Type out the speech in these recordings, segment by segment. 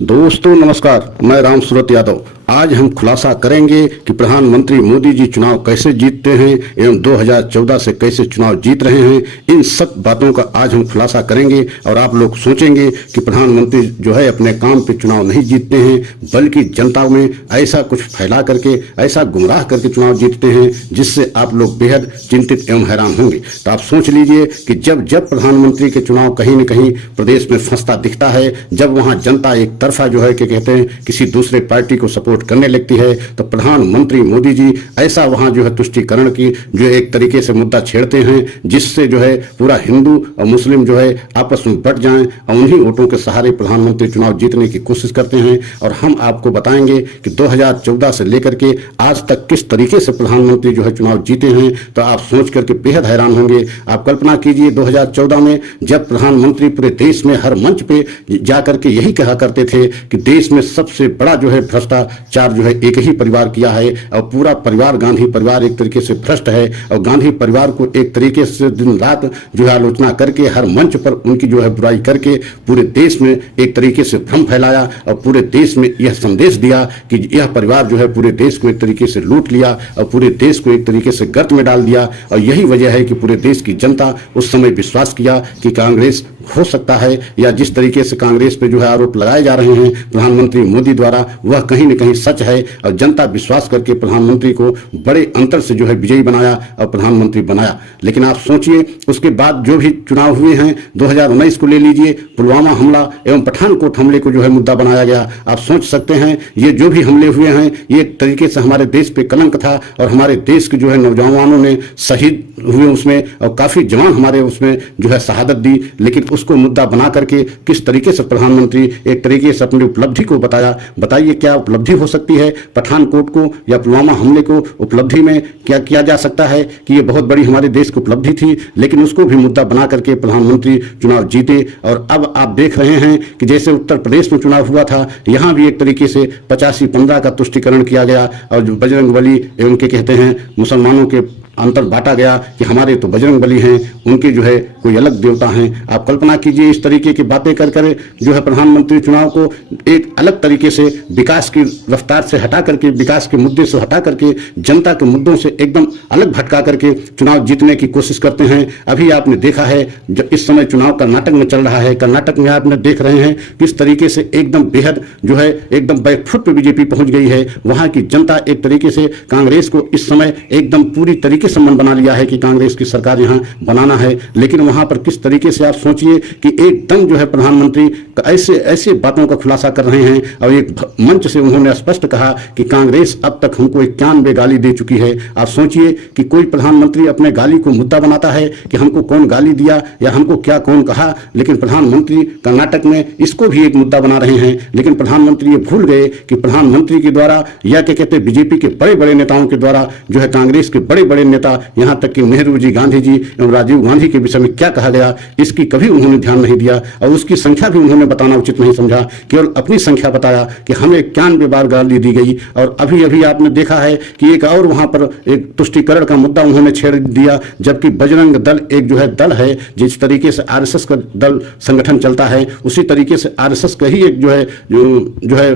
दोस्तों नमस्कार, मैं राम सूरत यादव। आज हम खुलासा करेंगे कि प्रधानमंत्री मोदी जी चुनाव कैसे जीतते हैं एवं 2014 से कैसे चुनाव जीत रहे हैं। इन सब बातों का आज हम खुलासा करेंगे और आप लोग सोचेंगे कि प्रधानमंत्री जो है अपने काम पे चुनाव नहीं जीतते हैं, बल्कि जनता में ऐसा कुछ फैला करके, ऐसा गुमराह करके चुनाव जीतते हैं, जिससे आप लोग बेहद चिंतित एवं हैरान होंगे। तो आप सोच लीजिए कि जब जब प्रधानमंत्री के चुनाव कहीं न कहीं प्रदेश में फंसता दिखता है, जब वहां जनता एक तरफा जो है कि कहते हैं किसी दूसरे पार्टी को सपोर्ट करने लगती है, तो प्रधानमंत्री मोदी जी ऐसा वहां जो है तुष्टीकरण की जो एक तरीके से मुद्दा छेड़ते हैं, जिससे जो है पूरा हिंदू और मुस्लिम जो है आपस में बट जाएं और उन्हीं वोटों के सहारे प्रधानमंत्री चुनाव जीतने की कोशिश करते हैं। और हम आपको बताएंगे कि 2014 से लेकर के आज तक किस तरीके से प्रधानमंत्री जो है चुनाव जीते हैं। तो आप सोच करके बेहद हैरान होंगे। आप कल्पना कीजिए 2014 में जब प्रधानमंत्री पूरे देश में हर मंच पे जाकर के यही कहा करते थे कि देश में सबसे बड़ा जो है भ्रष्टाचार जो है एक ही परिवार किया है और पूरा परिवार गांधी परिवार एक तरीके से भ्रष्ट है, और गांधी परिवार को एक तरीके से दिन रात जो है आलोचना करके हर मंच पर उनकी जो है बुराई करके पूरे देश में एक तरीके से भ्रम फैलाया और पूरे देश में यह संदेश दिया कि यह परिवार जो है पूरे देश को एक तरीके से लूट लिया और पूरे देश को एक तरीके से गर्त में डाल दिया। और यही वजह है कि पूरे देश की जनता उस समय विश्वास किया कि कांग्रेस हो सकता है, या जिस तरीके से कांग्रेस पे जो है आरोप लगाए जा रहे हैं प्रधानमंत्री मोदी द्वारा, वह कहीं न कहीं सच है। और जनता विश्वास करके प्रधानमंत्री को बड़े अंतर से जो है विजयी बनाया और प्रधानमंत्री बनाया। लेकिन आप सोचिए उसके बाद जो भी चुनाव हुए हैं, 2019 को ले लीजिए, पुलवामा हमला एवं पठानकोट हमले को जो है मुद्दा बनाया गया। आप सोच सकते हैं ये जो भी हमले हुए हैं ये एक तरीके से हमारे देश पे कलंक था, और हमारे देश के जो है नौजवानों ने शहीद हुए उसमें, और काफी जवान हमारे उसमें जो है शहादत दी। लेकिन उसको मुद्दा बना करके किस तरीके से प्रधानमंत्री एक तरीके से अपनी उपलब्धि को बताया। बताइए क्या उपलब्धि हो सकती है पठानकोट को या पुलवामा हमले को उपलब्धि में क्या किया जा सकता है कि ये बहुत बड़ी हमारे देश की उपलब्धि थी, लेकिन उसको भी मुद्दा बना करके प्रधानमंत्री चुनाव जीते। और अब आप देख रहे हैं कि जैसे उत्तर प्रदेश में चुनाव हुआ था, यहां भी एक तरीके से 85-15 का तुष्टीकरण किया गया, और जो बजरंगबली एवं के कहते हैं मुसलमानों के अंतर बांटा गया कि हमारे तो बजरंगबली हैं, उनके जो है कोई अलग देवता हैं। आप कल्पना कीजिए इस तरीके की बातें कर कर जो है प्रधानमंत्री चुनाव को एक अलग तरीके से विकास की रफ्तार से हटा करके, विकास के मुद्दे से हटा करके, जनता के मुद्दों से एकदम अलग भटका करके चुनाव जीतने की कोशिश करते हैं। अभी आपने देखा है जब इस समय चुनाव कर्नाटक में चल रहा है, कर्नाटक में आपने देख रहे हैं किस तरीके से एकदम बेहद जो है एकदम बैकफुट पे बीजेपी पहुंच गई है। वहां की जनता एक तरीके से कांग्रेस को इस समय एकदम पूरी तरीके से मन बना लिया है कि कांग्रेस की सरकार यहां बनाना है। लेकिन वहां पर किस तरीके से आप सोचिए कि एकदम जो है प्रधानमंत्री ऐसे ऐसे बातों का खुलासा कर रहे हैं, और एक मंच से उन्होंने स्पष्ट कहा कि कांग्रेस अब तक हमको 91 गाली दे चुकी है। आप सोचिए कि कोई प्रधानमंत्री अपने गाली को मुद्दा बनाता है कि हमको कौन गाली दिया या हमको क्या कौन कहा, लेकिन प्रधानमंत्री कर्नाटक में इसको भी एक मुद्दा बना रहे हैं। लेकिन प्रधानमंत्री ये भूल गए कि प्रधानमंत्री के द्वारा या क्या कहते बीजेपी के बड़े बड़े नेताओं के द्वारा जो है कांग्रेस के बड़े बड़े नेता, यहां तक कि नेहरू जी, गांधी जी एवं राजीव गांधी के विषय में क्या कहा गया, इसकी कभी उन्होंने ध्यान नहीं दिया, और उसकी संख्या भी उन्होंने बताना उचित नहीं समझा। केवल अपनी संख्या बताया कि हमें 91 बार गाली दी गई। और अभी अभी आपने देखा है कि एक और वहां पर एक तुष्टीकरण का मुद्दा उन्होंने छेड़ दिया, जबकि बजरंग दल एक जो है दल है, जिस तरीके से आरएसएस का दल संगठन चलता है उसी तरीके से आरएसएस का ही एक जो है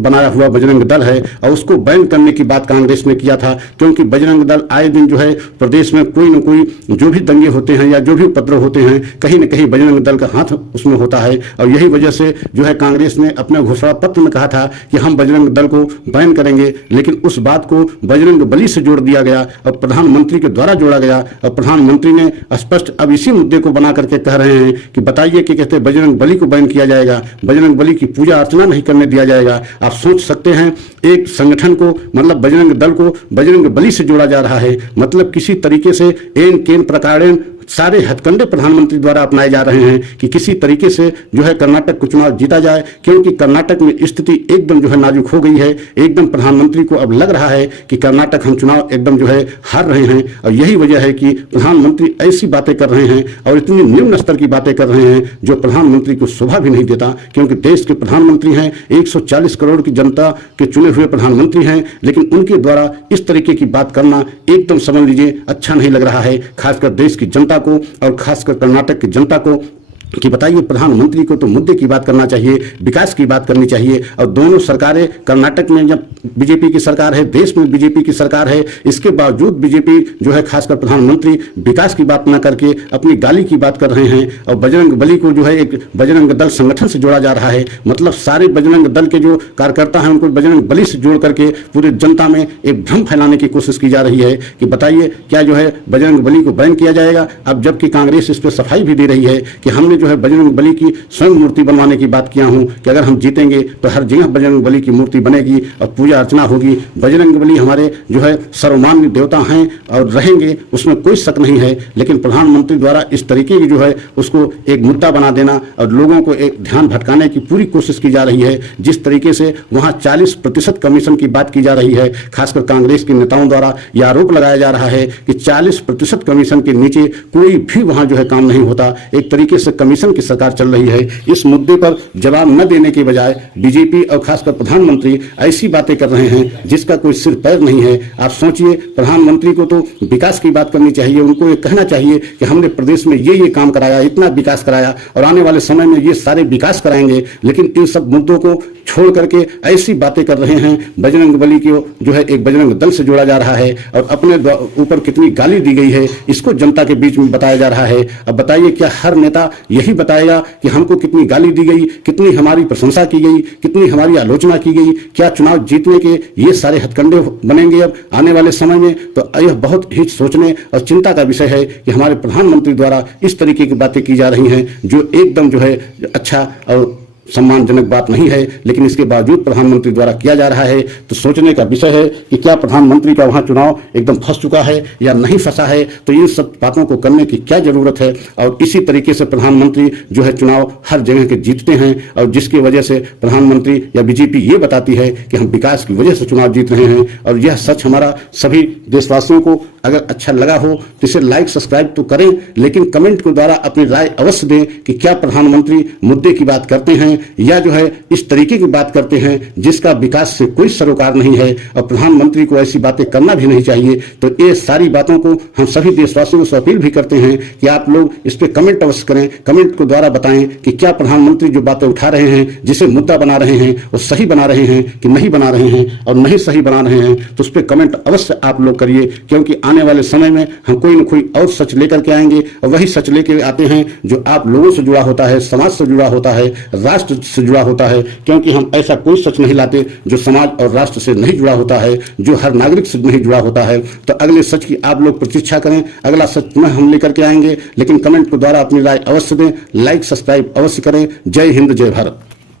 बनाया हुआ बजरंग दल है, और उसको बैन करने की बात कांग्रेस ने किया था। क्योंकि बजरंग दल आए दिन जो है प्रदेश में कोई न कोई जो भी दंगे होते हैं या जो भी उपद्रव होते हैं, कहीं न कहीं बजरंग दल का हाथ उसमें होता है। और यही वजह से जो है कांग्रेस ने अपने घोषणा पत्र में कहा था कि हम बजरंग दल को बैन करेंगे, लेकिन उस बात को बजरंग बली से जोड़ दिया गया और प्रधानमंत्री के द्वारा जोड़ा गया। और प्रधानमंत्री ने स्पष्ट अब इसी मुद्दे को बना करके कह रहे हैं कि बताइए कि कहते बजरंग बली को बैन किया जाएगा, बजरंग बली की पूजा अर्चना नहीं करने दिया जाएगा। आप सोच सकते हैं एक संगठन को, मतलब बजरंग दल को बजरंग बली से जोड़ा जा रहा है। मतलब किसी तरीके से एन केन प्रकारेण सारे हथकंडे प्रधानमंत्री द्वारा अपनाए जा रहे हैं कि किसी तरीके से जो है कर्नाटक को चुनाव जीता जाए, क्योंकि कर्नाटक में स्थिति एकदम जो है नाजुक हो गई है। एकदम प्रधानमंत्री को अब लग रहा है कि कर्नाटक हम चुनाव एकदम जो है हार रहे हैं, और यही वजह है कि प्रधानमंत्री ऐसी बातें कर रहे हैं और इतनी निम्न स्तर की बातें कर रहे हैं जो प्रधानमंत्री को शोभा भी नहीं देता। क्योंकि देश के प्रधानमंत्री हैं, 140 करोड़ की जनता के चुने हुए प्रधानमंत्री हैं, लेकिन उनके द्वारा इस तरीके की बात करना एकदम समझ लीजिए अच्छा नहीं लग रहा है, खासकर देश की जनता को और खासकर कर्नाटक की जनता को। कि बताइए, प्रधानमंत्री को तो मुद्दे की बात करना चाहिए, विकास की बात करनी चाहिए। और दोनों सरकारें, कर्नाटक में जब बीजेपी की सरकार है, देश में बीजेपी की सरकार है, इसके बावजूद बीजेपी जो है खासकर प्रधानमंत्री विकास की बात न करके अपनी गाली की बात कर रहे हैं। और बजरंग बली को जो है एक बजरंग दल संगठन से जोड़ा जा रहा है। मतलब सारे बजरंग दल के जो कार्यकर्ता हैं उनको बजरंग बली से जोड़ करके पूरी जनता में एक भ्रम फैलाने की कोशिश की जा रही है कि बताइए क्या जो है बजरंग बली को बैन किया जाएगा। अब जबकि कांग्रेस इस पर सफाई भी दे रही है कि हमने जो है बजरंग बली की स्वयं मूर्ति बनवाने की बात किया हूं कि अगर हम जीतेंगे तो हर जगह बजरंग बली की मूर्ति बनेगी और पूजा अर्चना होगी। बजरंग बली हमारे जो है सर्वमान्य देवता हैं और रहेंगे, उसमें कोई शक नहीं है। लेकिन प्रधानमंत्री द्वारा इस तरीके की जो है उसको एक मुद्दा बना देना और लोगों को एक ध्यान भटकाने की पूरी कोशिश की जा रही है। जिस तरीके से वहां 40% कमीशन की बात की जा रही है, खासकर कांग्रेस के नेताओं द्वारा यह आरोप लगाया जा रहा है कि 40% कमीशन के नीचे कोई भी वहां जो है काम नहीं होता। एक तरीके से कमीशन की सरकार चल रही है। इस मुद्दे पर जवाब न देने के बजाय बीजेपी और खासकर प्रधानमंत्री ऐसी बातें कर रहे हैं जिसका कोई सिर पैर नहीं है। आप सोचिए, प्रधानमंत्री को तो विकास की बात करनी चाहिए, उनको ये कहना चाहिए कि हमने प्रदेश में ये काम कराया, इतना विकास कराया और आने वाले समय में ये सारे विकास कराएंगे। लेकिन इन सब मुद्दों को छोड़ करके ऐसी बातें कर रहे हैं। बजरंग बली को जो है एक बजरंग दल से जोड़ा जा रहा है और अपने ऊपर कितनी गाली दी गई है इसको जनता के बीच में बताया जा रहा है। अब बताइए, क्या हर नेता यही बताएगा कि हमको कितनी गाली दी गई, कितनी हमारी प्रशंसा की गई, कितनी हमारी आलोचना की गई? क्या चुनाव जीतने के ये सारे हथकंडे बनेंगे अब आने वाले समय में? तो यह बहुत ही सोचने और चिंता का विषय है कि हमारे प्रधानमंत्री द्वारा इस तरीके की बातें की जा रही हैं जो एकदम जो है अच्छा और सम्मानजनक बात नहीं है। लेकिन इसके बावजूद प्रधानमंत्री द्वारा किया जा रहा है। तो सोचने का विषय है कि क्या प्रधानमंत्री का वहां चुनाव एकदम फंस चुका है या नहीं फंसा है। तो इन सब बातों को करने की क्या जरूरत है। और इसी तरीके से प्रधानमंत्री जो है चुनाव हर जगह के जीतते हैं और जिसकी वजह से प्रधानमंत्री या बीजेपी ये बताती है कि हम विकास की वजह से चुनाव जीत रहे हैं। और यह सच हमारा सभी देशवासियों को अगर अच्छा लगा हो तो इसे लाइक सब्सक्राइब तो करें, लेकिन कमेंट के द्वारा अपनी राय अवश्य दें कि क्या प्रधानमंत्री मुद्दे की बात करते हैं या जो है इस तरीके की बात करते हैं जिसका विकास से कोई सरोकार नहीं है। और प्रधानमंत्री को ऐसी बातें करना भी नहीं चाहिए। तो ये सारी बातों को हम सभी देशवासियों से अपील भी करते हैं कि आप लोग इस पर कमेंट अवश्य करें, कमेंट के द्वारा बताएं कि क्या प्रधानमंत्री जो बातें उठा रहे हैं, जिसे मुद्दा बना रहे हैं, वो सही बना रहे हैं कि नहीं बना रहे हैं। और नहीं सही बना रहे हैं तो उस पर कमेंट अवश्य आप लोग करिए, क्योंकि आने वाले समय में हम कोई न कोई और सच लेकर के आएंगे। और वही सच लेकर आते हैं जो आप लोगों से जुड़ा होता है, समाज से जुड़ा होता है, राष्ट्र से जुड़ा होता है। क्योंकि हम ऐसा कोई सच नहीं लाते जो समाज और राष्ट्र से नहीं जुड़ा होता है, जो हर नागरिक से नहीं जुड़ा होता है। तो अगले सच की आप लोग प्रतीक्षा करें, अगला सच में हम लेकर के आएंगे। लेकिन कमेंट के द्वारा अपनी राय अवश्य दें, लाइक सब्सक्राइब अवश्य करें। जय हिंद, जय भारत।